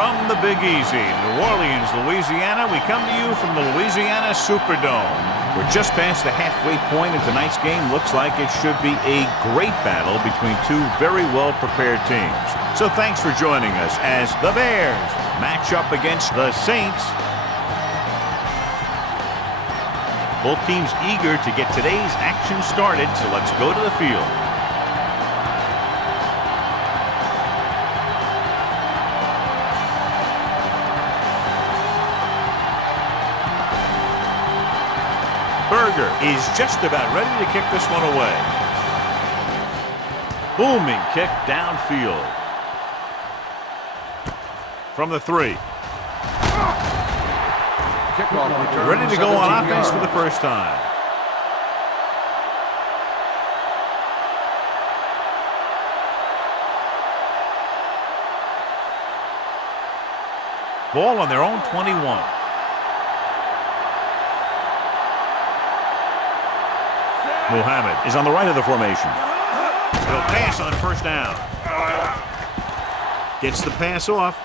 From the Big Easy, New Orleans, Louisiana, we come to you from the Louisiana Superdome. We're just past the halfway point of tonight's game. Looks like it should be a great battle between two very well-prepared teams. So thanks for joining us as the Bears match up against the Saints. Both teams eager to get today's action started, so let's go to the field. Berger is just about ready to kick this one away. Booming kick downfield. From the 3. Kickoff return. Ready to go on offense for the first time. Ball on their own 21. Muhammad is on the right of the formation. He'll pass on first down. Gets the pass off.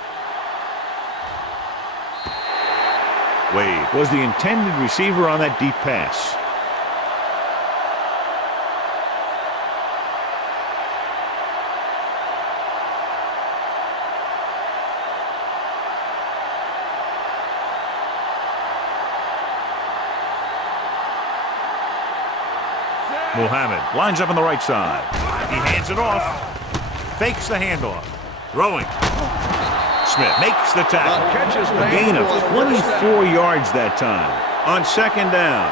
Wade was the intended receiver on that deep pass. Muhammad lines up on the right side. He hands it off. Fakes the handoff. Throwing. Smith makes the tackle. A gain of 24 yards that time on second down.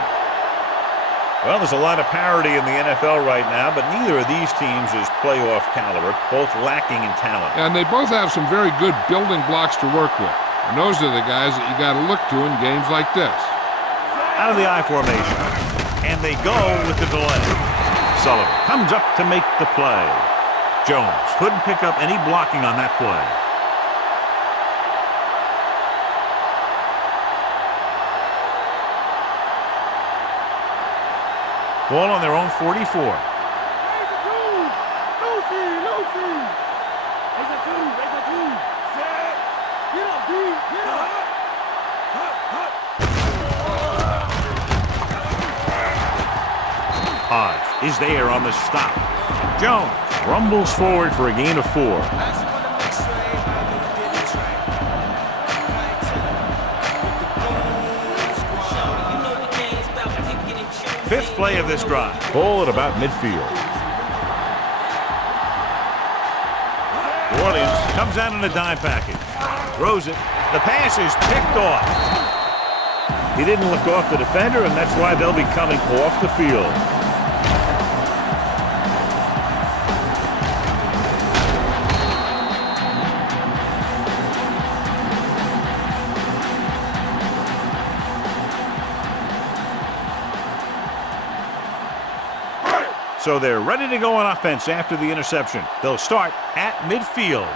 Well, there's a lot of parity in the NFL right now, but neither of these teams is playoff caliber, both lacking in talent. And they both have some very good building blocks to work with. And those are the guys that you got to look to in games like this. Out of the I formation. And they go with the delay. Sullivan comes up to make the play. Jones couldn't pick up any blocking on that play. Ball on their own 44. Hodge is there on the stop. Jones rumbles forward for a gain of 4. Fifth play of this drive. Ball at about midfield. New Orleans comes out in a dime package. Throws it. The pass is picked off. He didn't look off the defender, and that's why they'll be coming off the field. So they're ready to go on offense after the interception. They'll start at midfield.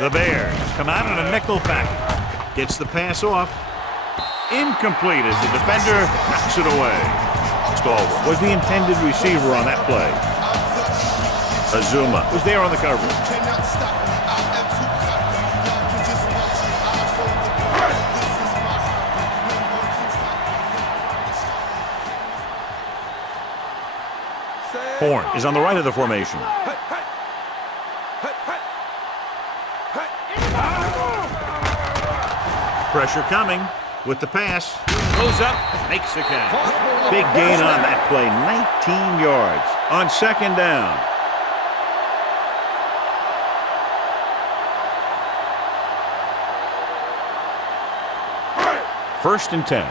The Bears come out in a nickel package. Gets the pass off. Incomplete as the defender knocks it away. Stalwart was the intended receiver on that play. Azuma was there on the coverage. Horn is on the right of the formation. Pressure coming with the pass. Goes up, makes the catch. Big gain on that play, 19 yards on second down. First and 10.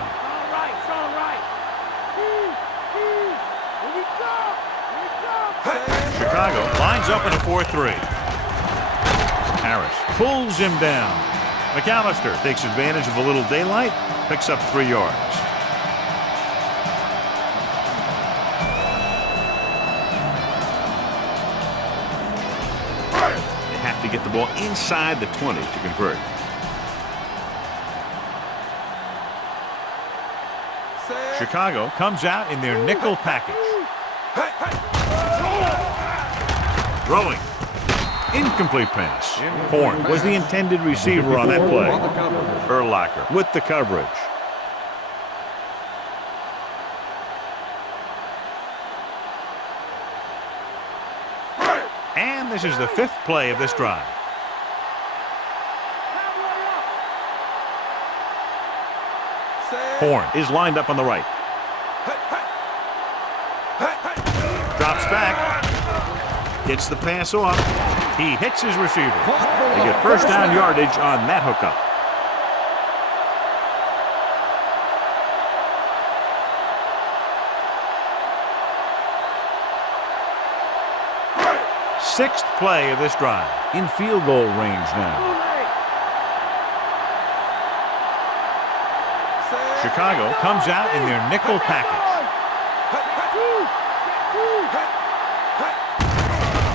Chicago lines up in a 4-3. Harris pulls him down. McAllister takes advantage of a little daylight, picks up 3 yards. They have to get the ball inside the 20 to convert. Chicago comes out in their nickel package. Throwing. Incomplete pass. Horn was the intended receiver on that play. Urlacher with the coverage. And this is the 5th play of this drive. Horn is lined up on the right. Drops back. Gets the pass off. He hits his receiver. They get first down yardage on that hookup. Sixth play of this drive. In field goal range now. Chicago comes out in their nickel package.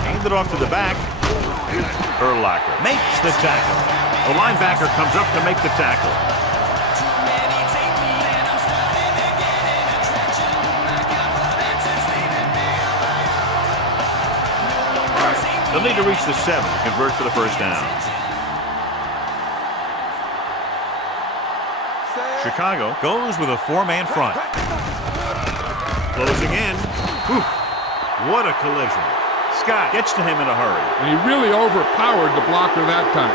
Hand it off to the back. Urlacher makes the tackle. The linebacker comes up to make the tackle. They'll need to reach the 7 to convert for the first down. Chicago goes with a 4-man front. Closing in. Whew. What a collision. Scott gets to him in a hurry. And he really overpowered the blocker that time.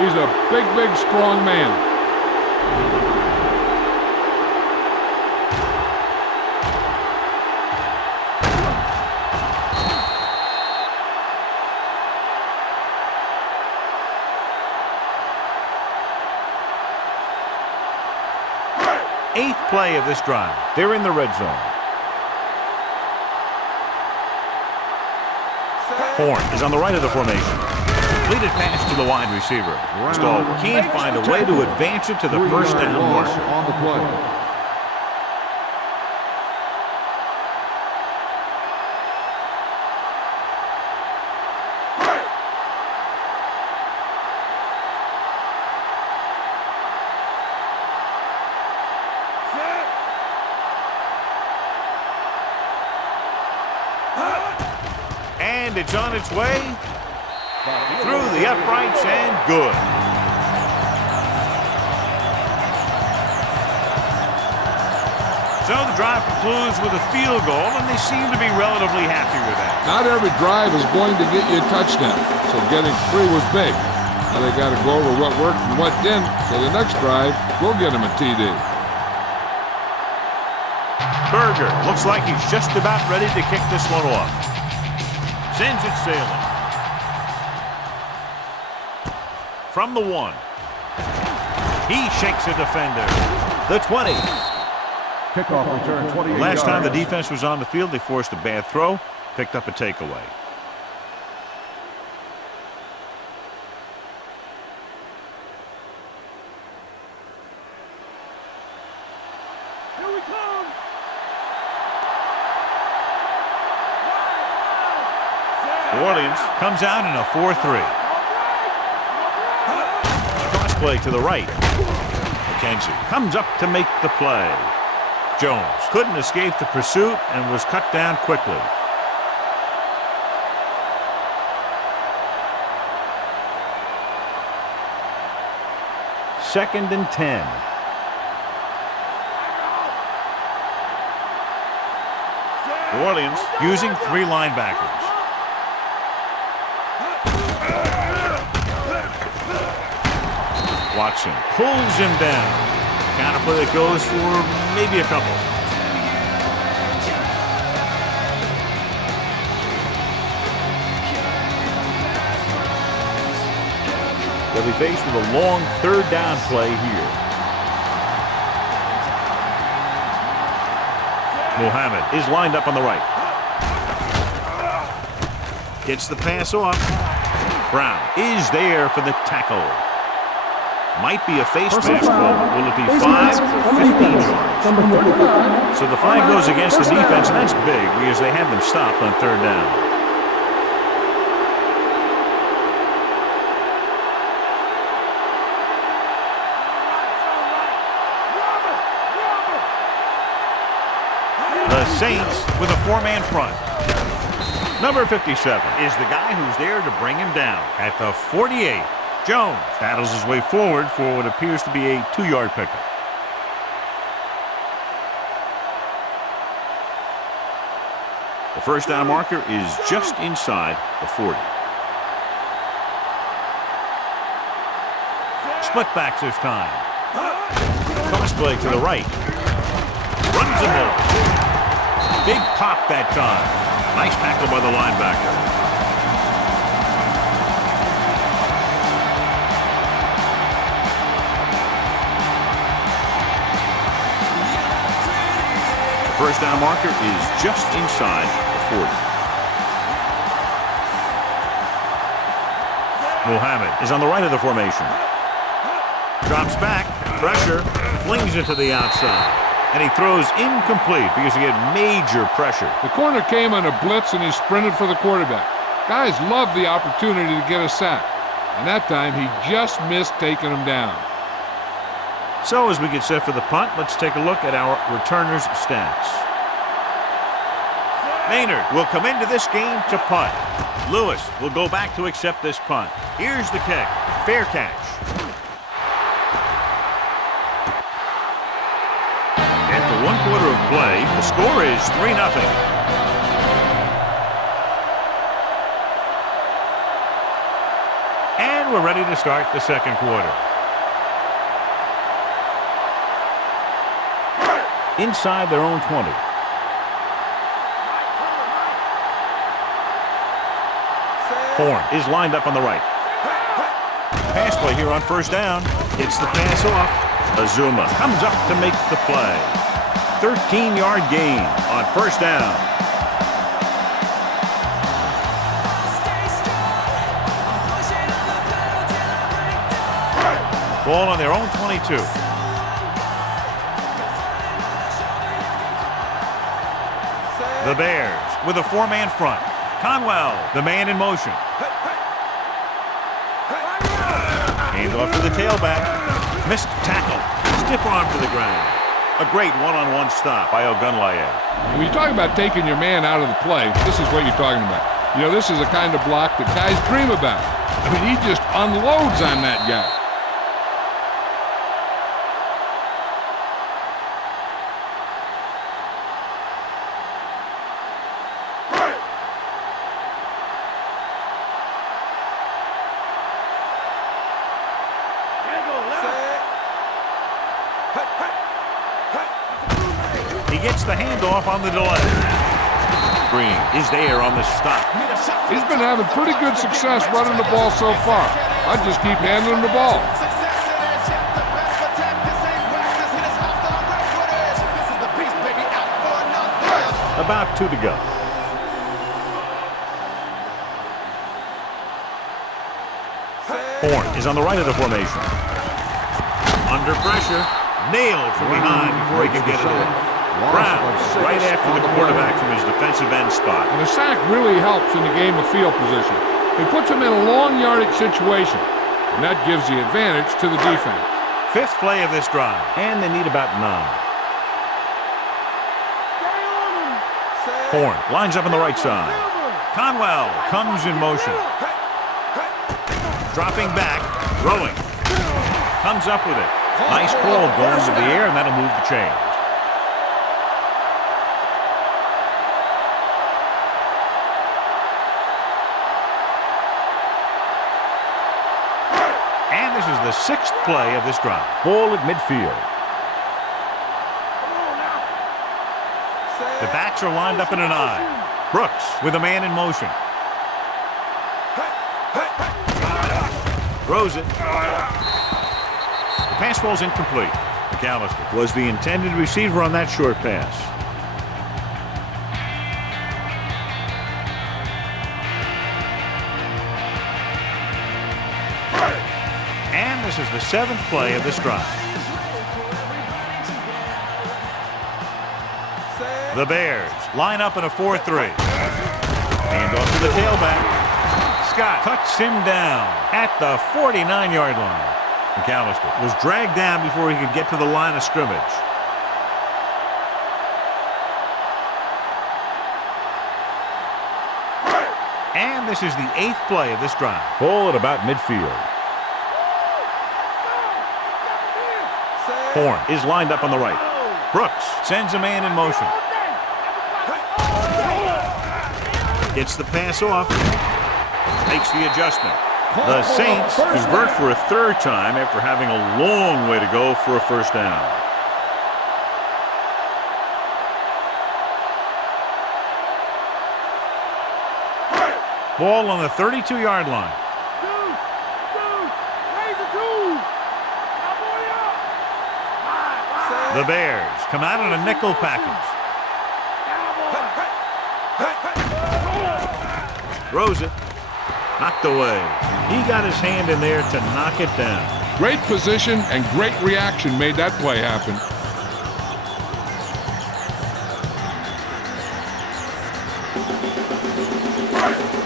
He's a big, strong man. Eighth play of this drive. They're in the red zone. Horn is on the right of the formation. Completed pass to the wide receiver. Stahl can't find a way to advance it to the first down mark. On the play. And it's on its way through the uprights and good. So the drive concludes with a field goal, and they seem to be relatively happy with that. Not every drive is going to get you a touchdown, so getting 3 was big. Now they got to go over what worked and what didn't, so the next drive will get them a TD. Berger looks like he's just about ready to kick this one off. Sends it sailing. From the 1. He shakes a defender. The 20. Kickoff return 28 Last time the yards. defense was on the field, they forced a bad throw, picked up a takeaway. Here we come. New Orleans comes out in a 4-3. Cross play to the right. McKenzie comes up to make the play. Jones couldn't escape the pursuit and was cut down quickly. Second and 10. New Orleans using 3 linebackers. Watson pulls him down. Counter play that goes for maybe a couple. They'll be faced with a long 3rd down play here. Muhammad is lined up on the right. Gets the pass off. Brown is there for the tackle. Might be a face mask. Will it be 5 or 15 yards? So the flag goes against the defense, and that's big because they have them stopped on 3rd down. The Saints with a 4-man front. Number 57 is the guy who's there to bring him down. At the 48, Jones battles his way forward for what appears to be a 2-yard pickup. The first down marker is just inside the 40. Split backs this time. Toss play to the right. Runs him over. Big pop that time. Nice tackle by the linebacker. The first down marker is just inside the 40. Muhammad is on the right of the formation. Drops back, pressure, flings it to the outside. And he throws incomplete because he had major pressure. The corner came on a blitz and he sprinted for the quarterback. Guys love the opportunity to get a sack. And that time he just missed taking him down. So as we get set for the punt, let's take a look at our returners' stats. Maynard will come into this game to punt. Lewis will go back to accept this punt. Here's the kick. Fair catch. After 1 quarter of play, the score is 3-0. And we're ready to start the second quarter. Inside their own 20. Horn is lined up on the right. Pass play here on first down. Gets the pass off. Azuma comes up to make the play. 13-yard gain on first down. Ball on their own 22. The Bears with a 4-man front. Conwell, the man in motion. Hand off to the tailback. Missed tackle. Stiff arm to the ground. A great one-on-one stop by Ogunlaye. When you talk about taking your man out of the play, this is what you're talking about. You know, this is the kind of block that guys dream about. I mean, he just unloads on that guy. He gets the handoff on the delay. Green is there on the stop. He's been having pretty good success running the ball so far. I'd just keep handing him the ball. About 2 to go. Horn is on the right of the formation. Under pressure. Nailed from behind before he can get it in. Brown right after the quarterback from his defensive end spot. And a sack really helps in the game of field position. It puts him in a long yardage situation, and that gives the advantage to the defense. 5th play of this drive, and they need about 9. Horn lines up on the right side. Conwell comes in motion. Dropping back, throwing. Comes up with it. Nice call going to the air, and that'll move the chains. And this is the 6th play of this drive. Ball at midfield. The backs are lined up in an I. Brooks with a man in motion. Throws it. The pass ball's incomplete. McAllister was the intended receiver on that short pass. And this is the 7th play of this drive. The Bears line up in a 4-3. Hand off to the tailback. Scott cuts him down at the 49-yard line. McAllister was dragged down before he could get to the line of scrimmage. And this is the 8th play of this drive. Ball at about midfield. Horn is lined up on the right. Brooks sends a man in motion. Gets the pass off. Makes the adjustment. The Saints convert for a 3rd time after having a long way to go for a first down. Ball on the 32-yard line. The Bears come out in a nickel package. Throws it. Knocked away. He got his hand in there to knock it down. Great position and great reaction made that play happen.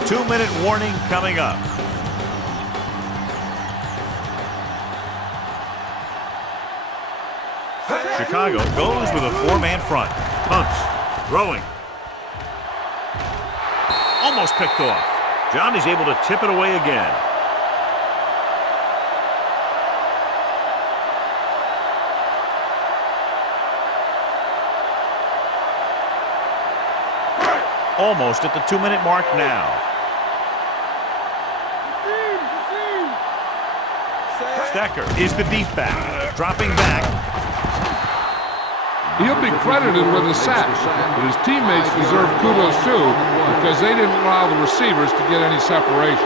Two-minute warning coming up. Chicago goes with a 4-man front. Punts. Throwing. Almost picked off. Johnny's able to tip it away again. Almost at the 2-minute mark now. Stecker is the deep back. Dropping back. He'll be credited with a sack, but his teammates deserve kudos too because they didn't allow the receivers to get any separation.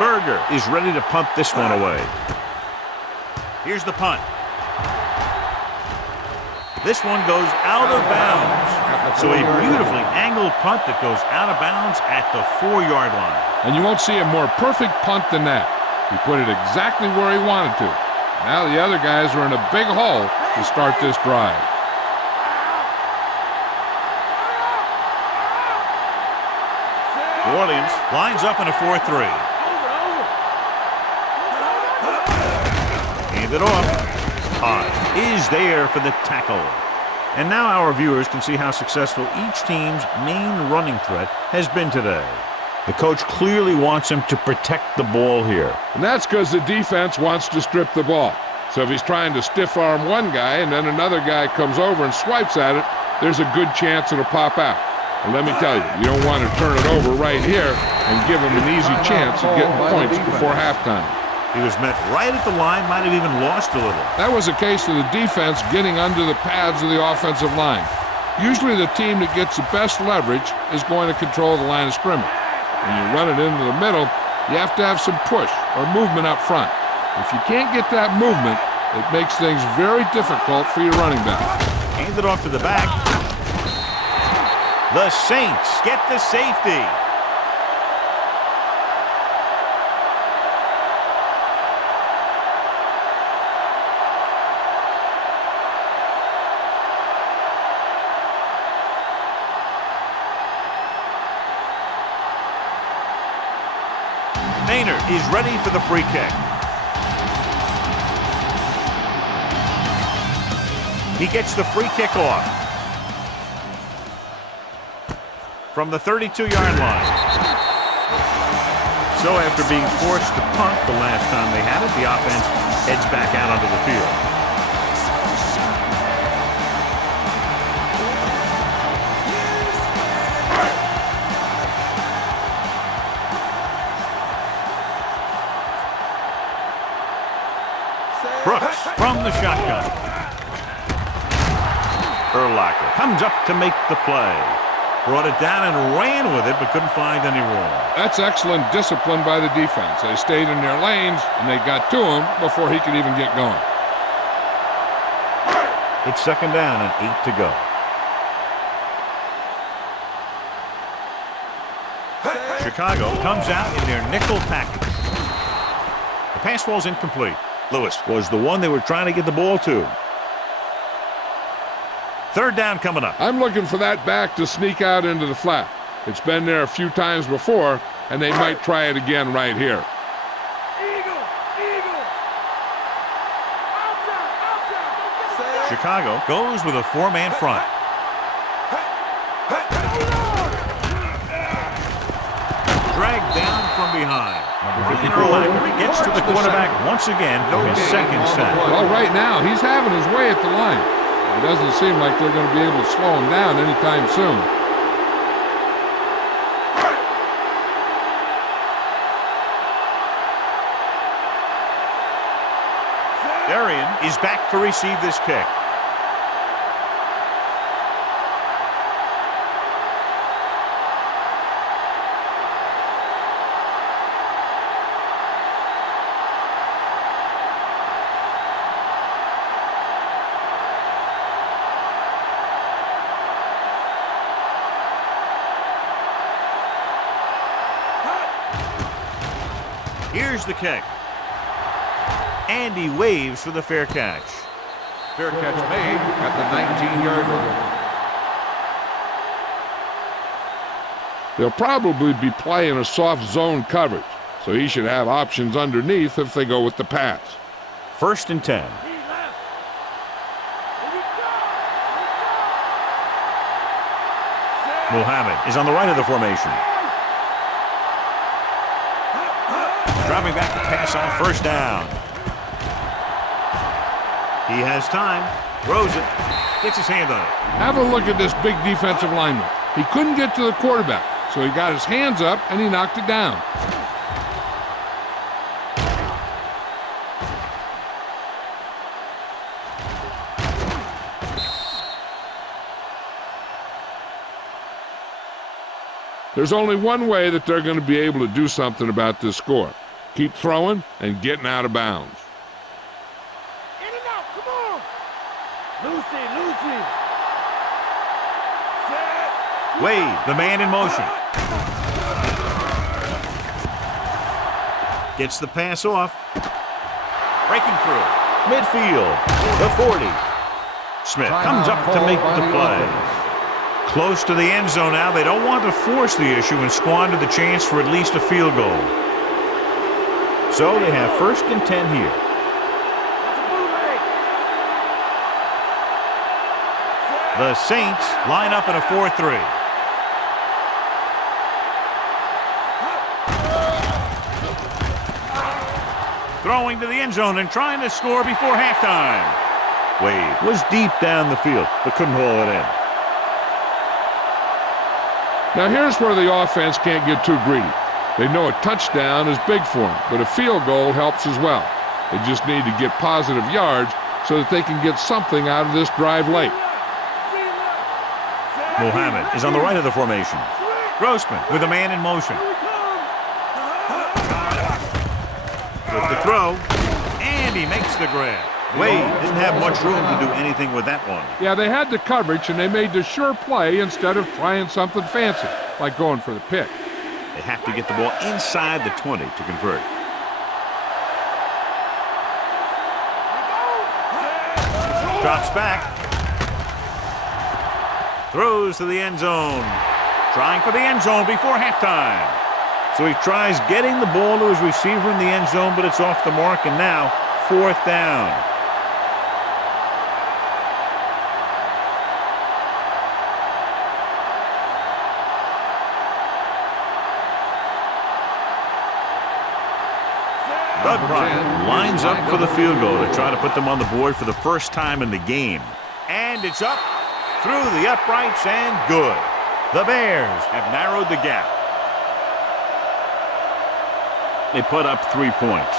Berger is ready to punt this one away. Here's the punt. This one goes out of bounds. So a beautifully angled punt that goes out of bounds at the 4-yard line. And you won't see a more perfect punt than that. He put it exactly where he wanted to. Now the other guys are in a big hole to start this drive. New Orleans lines up in a 4-3. Hand it off. Is there for the tackle. And now our viewers can see how successful each team's main running threat has been today. The coach clearly wants him to protect the ball here. And that's because the defense wants to strip the ball. So if he's trying to stiff arm one guy and then another guy comes over and swipes at it, there's a good chance it'll pop out. And let me tell you, you don't want to turn it over right here and give him an easy chance of getting points before halftime. He was met right at the line, might have even lost a little. That was a case of the defense getting under the pads of the offensive line. Usually the team that gets the best leverage is going to control the line of scrimmage. When you run it into the middle, you have to have some push or movement up front. If you can't get that movement, it makes things very difficult for your running back. Hand it off to the back. The Saints get the safety. Maynard is ready for the free kick. He gets the free kick off from the 32-yard line. So after being forced to punt the last time they had it, the offense heads back out onto the field. Brooks from the shotgun. Urlacher comes up to make the play. Brought it down and ran with it, but couldn't find any room. That's excellent discipline by the defense. They stayed in their lanes, and they got to him before he could even get going. It's 2nd down and 8 to go. Chicago comes out in their nickel package. The pass ball's incomplete. Lewis was the one they were trying to get the ball to. 3rd down coming up. I'm looking for that back to sneak out into the flat. It's been there a few times before, and they might try it again right here. Chicago goes with a 4-man front. Dragged down from behind. The interloper gets to the quarterback once again for his second sack. Well, right now, he's having his way at the line. It doesn't seem like they're going to be able to slow him down anytime soon. Darian is back to receive this kick. Here's the kick. And he waves for the fair catch. Fair catch made at the 19-yard line. They'll probably be playing a soft zone coverage, so he should have options underneath if they go with the pass. 1st and 10. Muhammad is on the right of the formation. Dropping back to pass on 1st down. He has time, throws it, gets his hand on it. Have a look at this big defensive lineman. He couldn't get to the quarterback, so he got his hands up and he knocked it down. There's only one way that they're going to be able to do something about this score. Keep throwing and getting out of bounds. In and out, come on! Lucy. Set. Wade, the man in motion. Gets the pass off. Breaking through. Midfield. The 40. Smith comes up to make the play. Close to the end zone now. They don't want to force the issue and squander the chance for at least a field goal. So they have 1st and 10 here. The Saints line up in a 4-3. Throwing to the end zone and trying to score before halftime. Wade was deep down the field, but couldn't haul it in. Now here's where the offense can't get too greedy. They know a touchdown is big for them, but a field goal helps as well. They just need to get positive yards so that they can get something out of this drive late. Muhammad is on the right of the formation. Grossman with a man in motion. With the throw, and he makes the grab. Wade didn't have much room to do anything with that one. Yeah, they had the coverage, and they made the sure play instead of trying something fancy, like going for the pick. They have to get the ball inside the 20 to convert. Drops back. Throws to the end zone. Trying for the end zone before halftime. So he tries getting the ball to his receiver in the end zone, but it's off the mark, and now 4th down. Bud Bryant lines up for the field goal to try to put them on the board for the first time in the game. And it's up through the uprights and good. The Bears have narrowed the gap. They put up 3 points.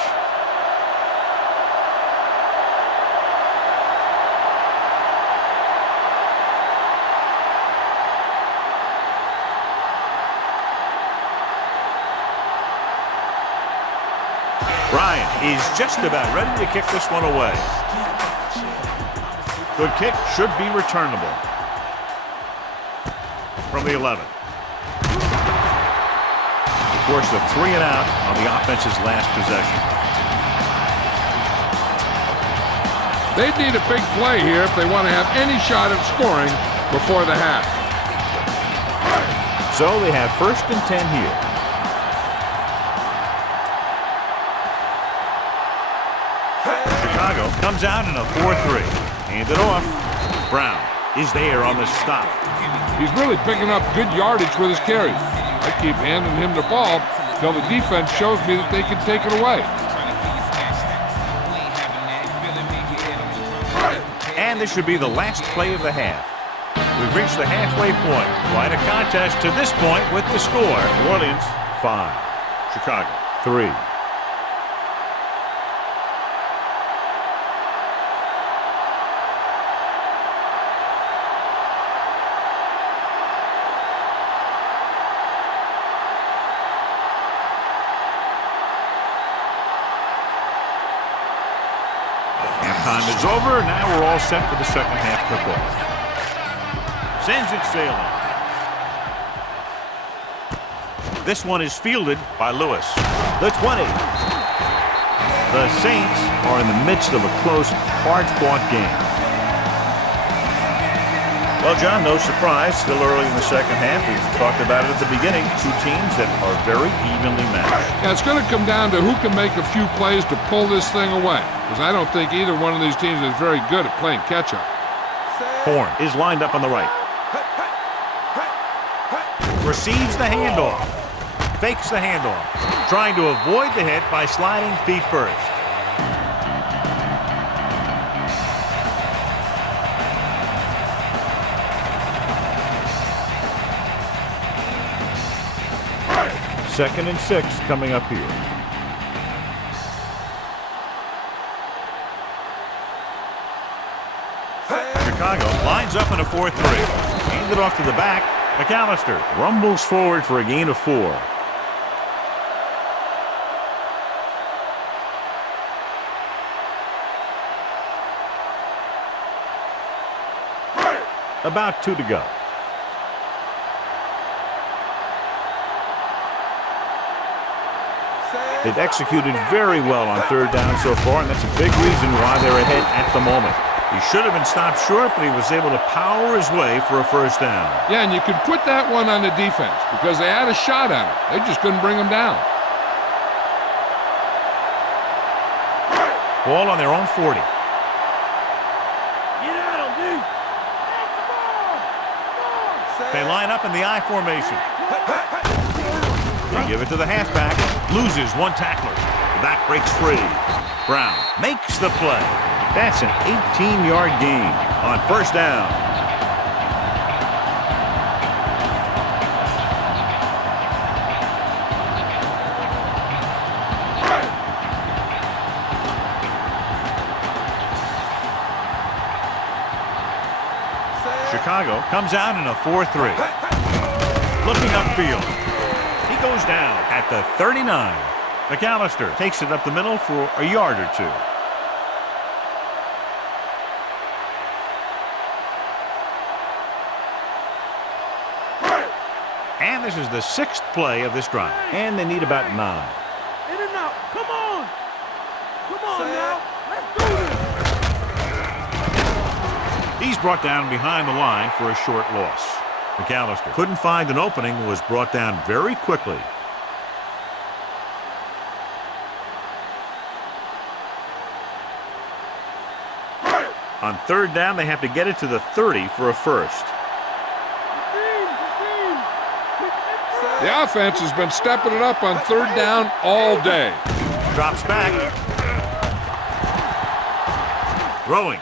Bryant is just about ready to kick this one away. Good kick, should be returnable. From the 11. Of course, the 3 and out on the offense's last possession. They need a big play here if they want to have any shot at scoring before the half. So they have 1st and 10 here. Chicago comes out in a 4-3. Hand it off. Brown is there on the stop. He's really picking up good yardage with his carries. I keep handing him the ball until the defense shows me that they can take it away. And this should be the last play of the half. We've reached the halfway point. Quite a contest to this point with the score. New Orleans 5, Chicago 3. Halftime is over. Now we're all set for the second half kickoff. Sends it sailing. This one is fielded by Lewis. The 20. The Saints are in the midst of a close, hard-fought game. Well, John, no surprise. Still early in the second half. We've talked about it at the beginning. Two teams that are very evenly matched. Yeah, it's going to come down to who can make a few plays to pull this thing away. Because I don't think either one of these teams is very good at playing catch-up. Horn is lined up on the right. Receives the handoff. Fakes the handoff. Trying to avoid the hit by sliding feet first. Second and 6 coming up here. Chicago lines up in a 4-3. Handed off to the back. McAllister rumbles forward for a gain of 4. About 2 to go. They've executed very well on third down so far, and that's a big reason why they're ahead at the moment. He should have been stopped short, but he was able to power his way for a first down. Yeah, and you could put that one on the defense because they had a shot at him. They just couldn't bring him down. Ball on their own 40. Get at him, dude. They line up in the I formation. They give it to the halfback. Loses one tackler. The back breaks free. Brown makes the play. That's an 18-yard gain on first down. Chicago comes out in a 4-3. Looking upfield. He goes down at the 39. McAllister takes it up the middle for a yard or 2. And this is the 6th play of this drive. And they need about 9. In and out. Come on. Come on now. Let's do this. He's brought down behind the line for a short loss. McAllister couldn't find an opening and was brought down very quickly. On third down, they have to get it to the 30 for a first. The offense has been stepping it up on third down all day. Drops back. Throwing.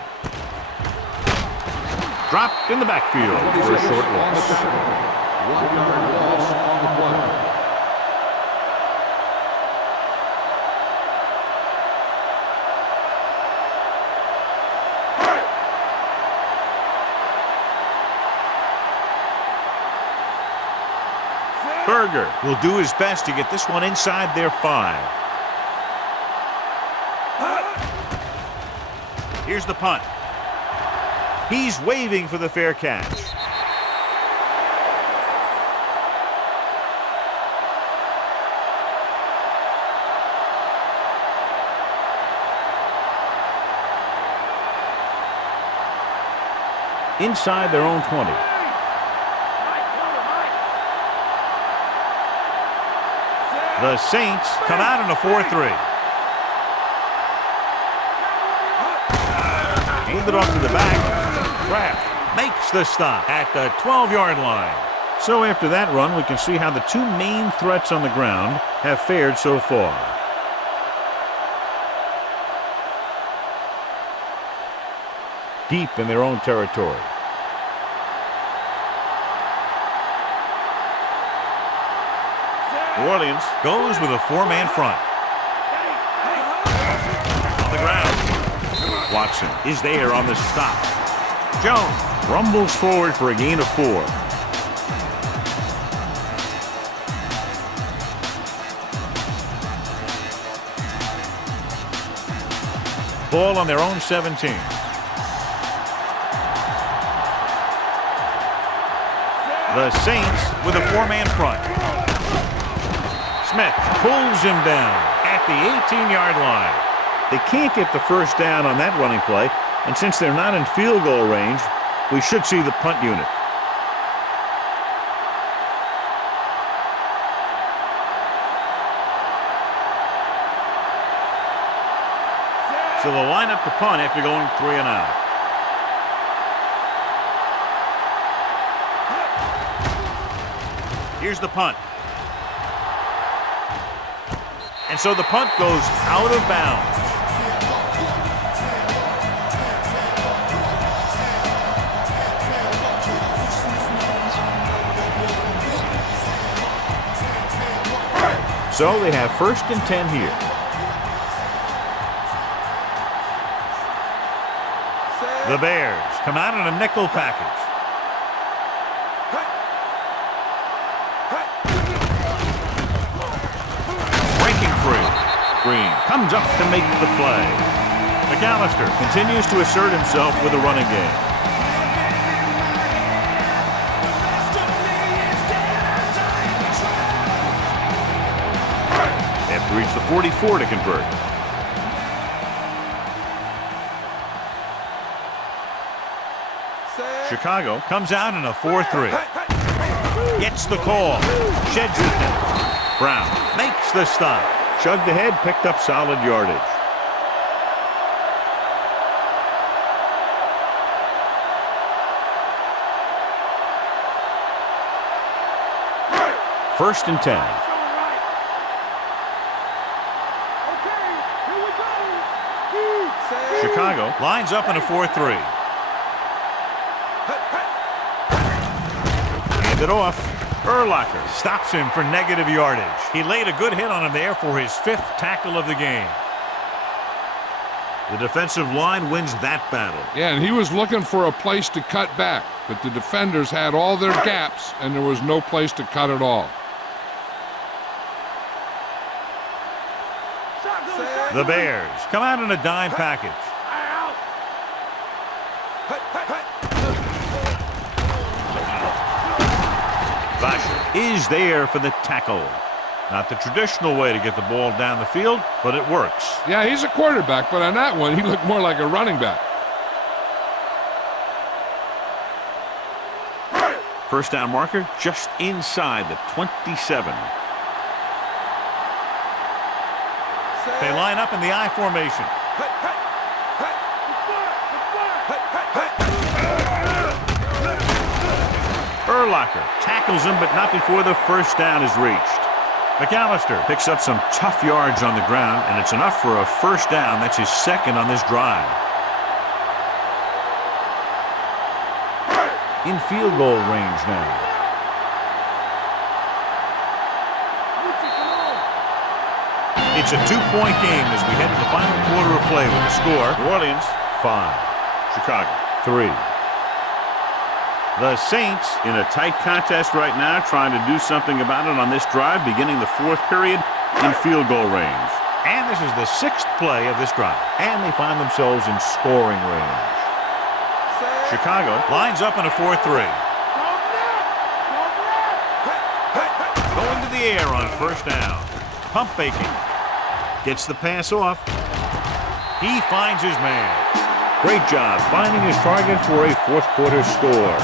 Dropped in the backfield for a short loss. 1-yard loss on the play. Berger will do his best to get this one inside their 5. Here's the punt. He's waving for the fair catch. Inside their own 20. The Saints come out in a 4-3. Hand it off to the back. Kraft makes the stop at the 12-yard line. So after that run, we can see how the two main threats on the ground have fared so far. Deep in their own territory. New Orleans goes with a four-man front. On the ground. Watson is there on the stop. Jones rumbles forward for a gain of 4. Ball on their own 17. The Saints with a four-man front. Smith pulls him down at the 18-yard line. They can't get the first down on that running play, and since they're not in field goal range, we should see the punt unit. So they'll line up the punt after going 3 and out. Here's the punt. And so the punt goes out of bounds. So they have 1st and 10 here. The Bears come out in a nickel package. Breaking free. Green comes up to make the play. McAllister continues to assert himself with a running game. They have to reach the 44 to convert. Chicago comes out in a 4-3. Gets the call. Sheds it down. Brown makes the stop. Chugged ahead, picked up solid yardage. First and 10. Chicago lines up in a 4-3. Hand it off. Urlacher stops him for negative yardage. He laid a good hit on him there for his 5th tackle of the game. The defensive line wins that battle. Yeah, and he was looking for a place to cut back, but the defenders had all their gaps, and there was no place to cut at all. The Bears come out in a dime package. Vasher is there for the tackle. Not the traditional way to get the ball down the field, but it works. Yeah, he's a quarterback, but on that one, he looked more like a running back. First down marker just inside the 27. They line up in the I formation. Urlacher tackles him, but not before the first down is reached. McAllister picks up some tough yards on the ground, and it's enough for a first down. That's his 2nd on this drive. In field goal range now. It's a 2-point game as we head to the final quarter of play with the score. New Orleans 5, Chicago 3. The Saints in a tight contest right now, trying to do something about it on this drive, beginning the 4th period in field goal range. And this is the 6th play of this drive, and they find themselves in scoring range. Chicago lines up in a 4-3. Going to the air on first down. Pump faking. Gets the pass off. He finds his man. Great job finding his target for a 4th quarter score.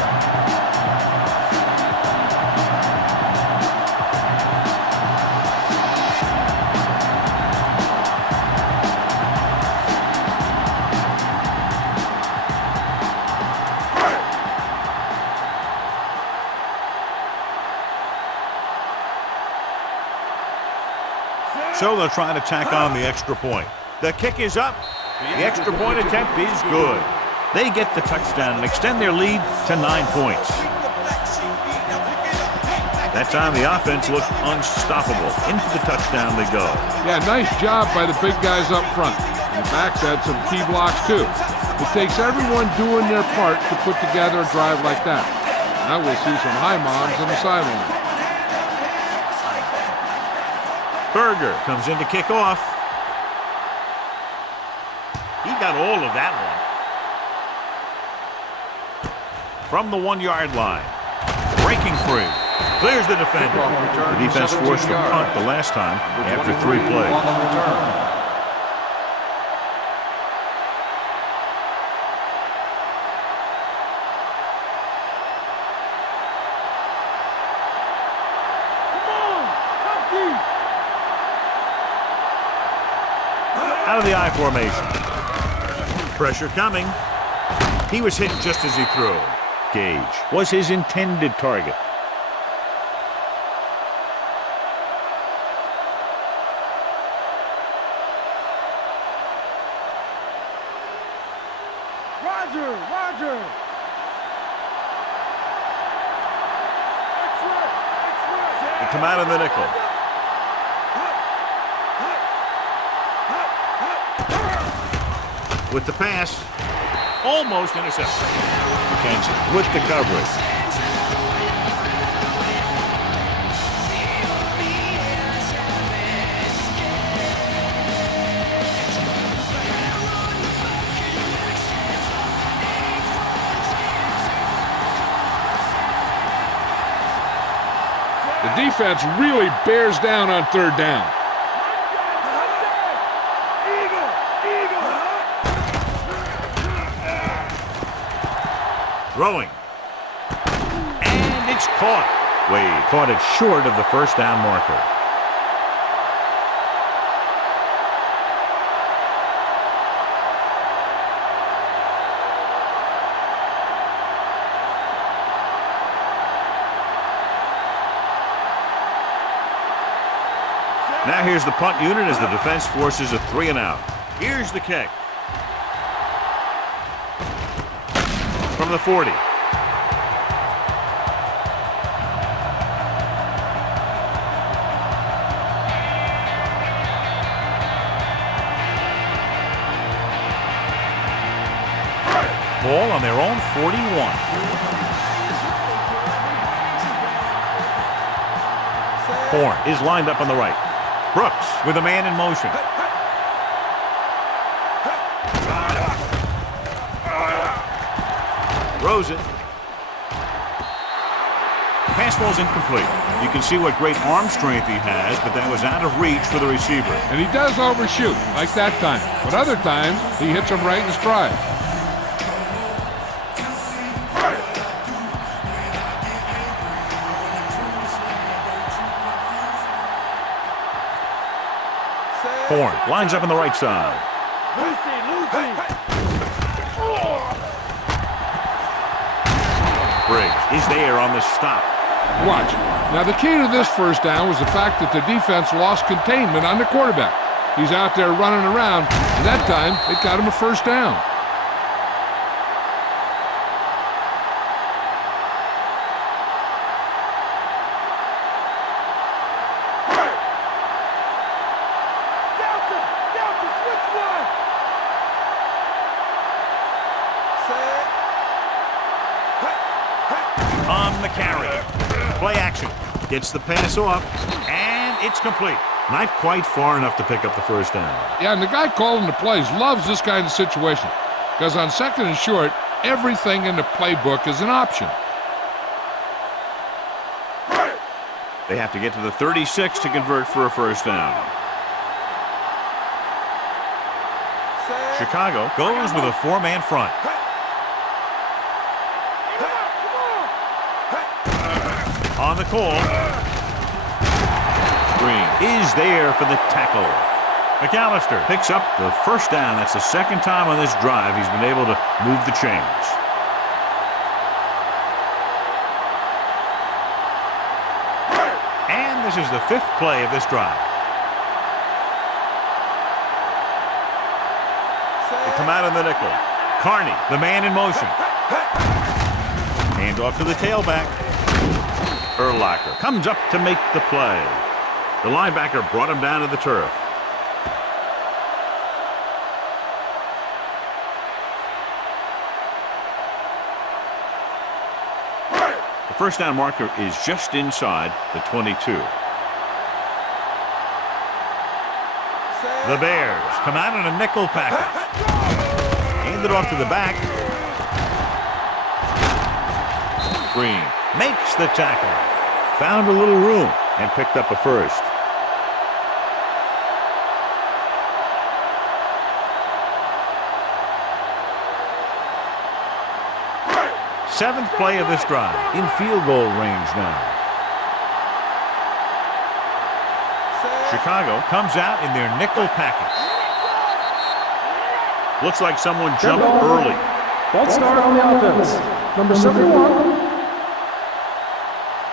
So they'll try to tack on the extra point. The kick is up. The extra point attempt is good. They get the touchdown and extend their lead to 9 points. That time the offense looked unstoppable. Into the touchdown they go. Yeah, nice job by the big guys up front. The backs had some key blocks too. It takes everyone doing their part to put together a drive like that. Now we'll see some high moms on the sideline. Berger comes in to kick off. He got all of that one. From the 1-yard line. Breaking free. Clears the defender. The defense forced a punt the last time after 3 plays. Out of the I formation. Pressure coming. He was hit just as he threw. Gage was his intended target. Roger. They come out of the nickel. With the pass, almost intercepted. Kansas with the coverage. The defense really bears down on 3rd down. Throwing. And it's caught. Wade caught it short of the first down marker. Now here's the punt unit as the defense forces a 3 and out. Here's the kick. From the 40. Ball on their own 41. Horn is lined up on the right. Brooks with a man in motion. Throws it. Pass ball's incomplete. You can see what great arm strength he has, but that was out of reach for the receiver. And he does overshoot, like that time. But other times, he hits him right in stride. Horn lines up on the right side. Briggs is there on the stop. Watch. Now, the key to this first down was the fact that the defense lost containment on the quarterback. He's out there running around, and that time, it got him a first down. On the carry. Play action. Gets the pass off, and it's complete. Not quite far enough to pick up the first down. Yeah, and the guy calling the plays loves this kind of situation, because on 2nd and short, everything in the playbook is an option. They have to get to the 36 to convert for a first down. Chicago goes with a 4-man front. On the call. Green is there for the tackle. McAllister picks up the first down. That's the 2nd time on this drive he's been able to move the chains. And this is the 5th play of this drive. They come out in the nickel. Carney, the man in motion. Hand off to the tailback. Urlacher comes up to make the play. The linebacker brought him down to the turf. The first down marker is just inside the 22. The Bears come out in a nickel package. Hand it off to the back. Green makes the tackle. Found a little room and picked up a first. Seventh play of this drive. In field goal range now. Chicago comes out in their nickel package. Looks like someone jumped early. False start on the offense. Number 71.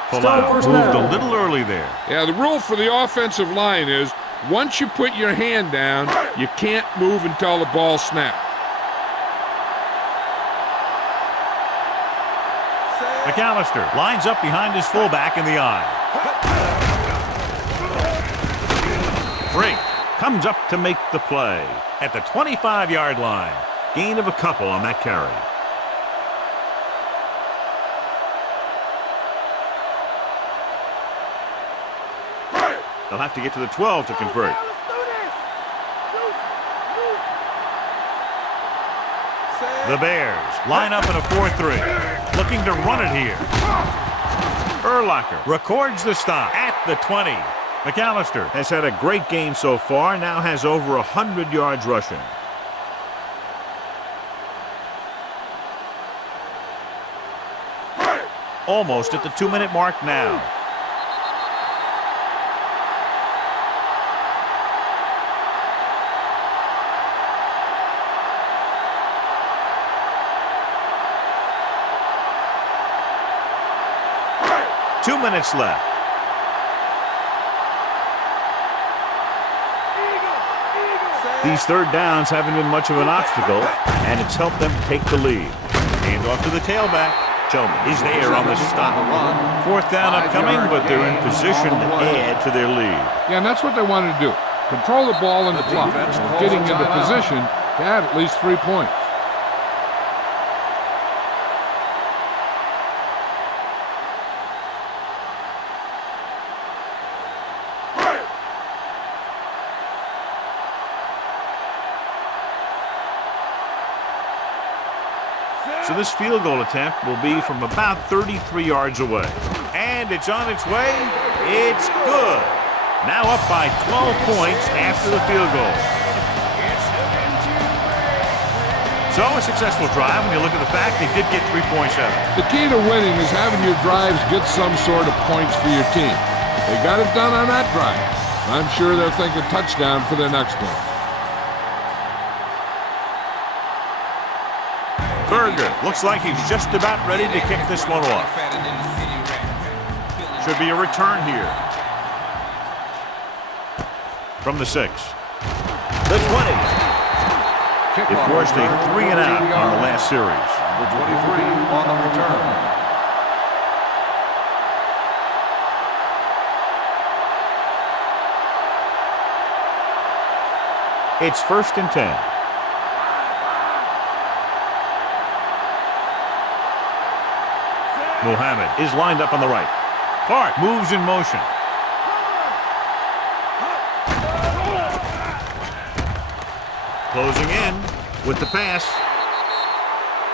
Falau moved a little early there. Yeah, the rule for the offensive line is once you put your hand down, you can't move until the ball snaps. McAllister lines up behind his fullback in the eye. Brink comes up to make the play at the 25-yard line. Gain of a couple on that carry. They'll have to get to the 12 to convert. The Bears line up in a 4-3. Looking to run it here. Urlacher records the stop at the 20. McAllister has had a great game so far, now has over 100 yards rushing. Almost at the 2-minute mark now. Two minutes left. These third downs haven't been much of an obstacle, and it's helped them take the lead. Hand off to the tailback. Tillman is there on the stop. Fourth down upcoming, but they're in position to add to their lead. Yeah, and that's what they wanted to do. Control the ball in the clock, getting into position to add at least 3 points. So this field goal attempt will be from about 33 yards away. And it's on its way. It's good. Now up by 12 points after the field goal. So a successful drive when you look at the fact they did get 3 points out of it. The key to winning is having your drives get some sort of points for your team. They got it done on that drive. I'm sure they're thinking touchdown for their next one. Berger looks like he's just about ready to kick this one off. Should be a return here. From the 6. The 20. It forced a 3-and-out on the last series. The 23 on the return. It's 1st and 10. Muhammad is lined up on the right. Clark moves in motion. Closing in with the pass.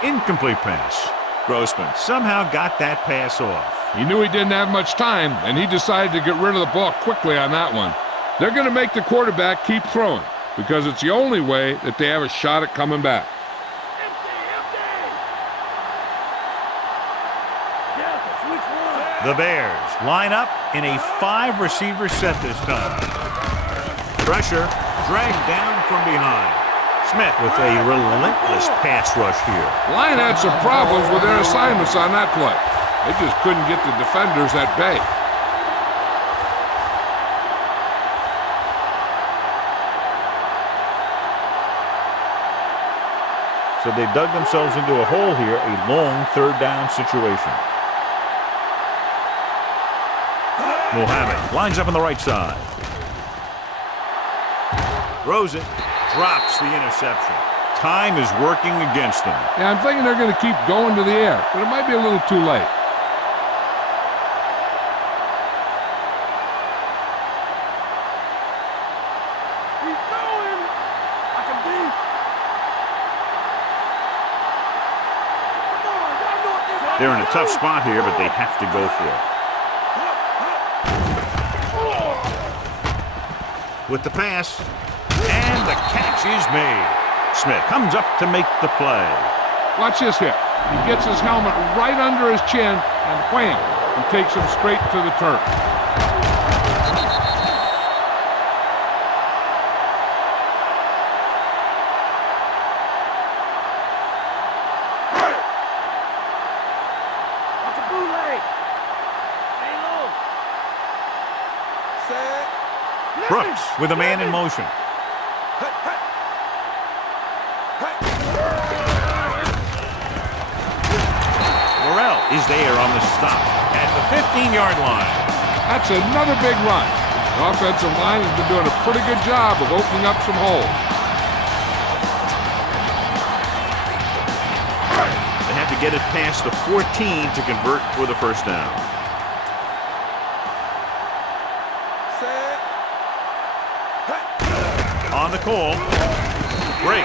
Incomplete pass. Grossman somehow got that pass off. He knew he didn't have much time, and he decided to get rid of the ball quickly on that one. They're going to make the quarterback keep throwing because it's the only way that they have a shot at coming back. The Bears line up in a 5-receiver set this time. Pressure dragged down from behind. Smith with a relentless pass rush here. The line had some problems with their assignments on that play. They just couldn't get the defenders at bay. So they dug themselves into a hole here, a long third down situation. Muhammad lines up on the right side. Throws it, drops the interception. Time is working against them. Yeah, I'm thinking they're going to keep going to the air, but it might be a little too late. He's going. I can be. Come on, y'all know what this is. They're in a tough spot here, but they have to go for it. With the pass, and the catch is made. Smith comes up to make the play. Watch this hit. He gets his helmet right under his chin, and wham, he takes him straight to the turf. Watch a bootleg. Stay low. Set. Brooks with a man in motion. Morrell is there on the stop at the 15-yard line. That's another big run. The offensive line has been doing a pretty good job of opening up some holes. They have to get it past the 14 to convert for the first down. On the call. Break.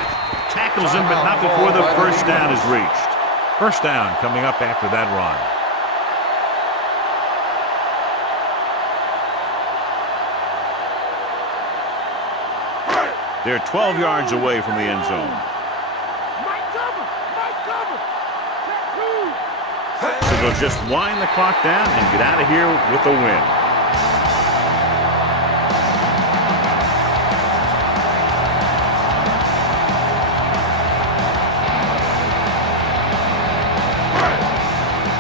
Tackles him, but not before the first down is reached. First down coming up after that run. They're 12 yards away from the end zone. Mike cover. Mike cover. Check two. So they'll just wind the clock down and get out of here with a win.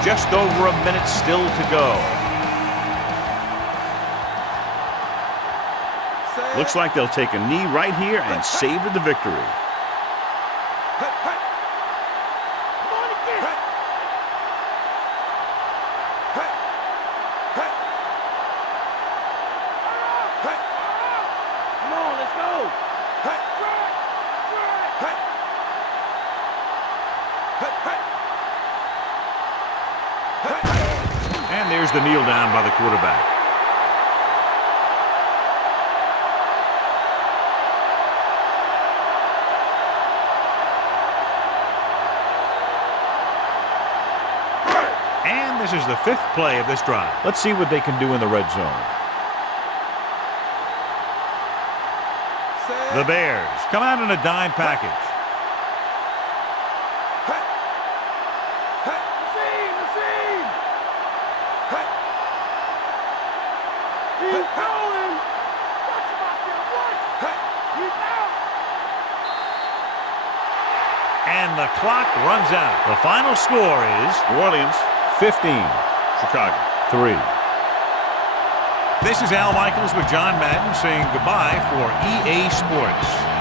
Just over a minute still to go. Looks like they'll take a knee right here and savor the victory. Come on again. Come on, let's go. And there's the kneel down by the quarterback. And this is the fifth play of this drive. Let's see what they can do in the red zone. The Bears come out in a dime package. And the clock runs out. The final score is New Orleans 15, Chicago 3. This is Al Michaels with John Madden saying goodbye for EA Sports.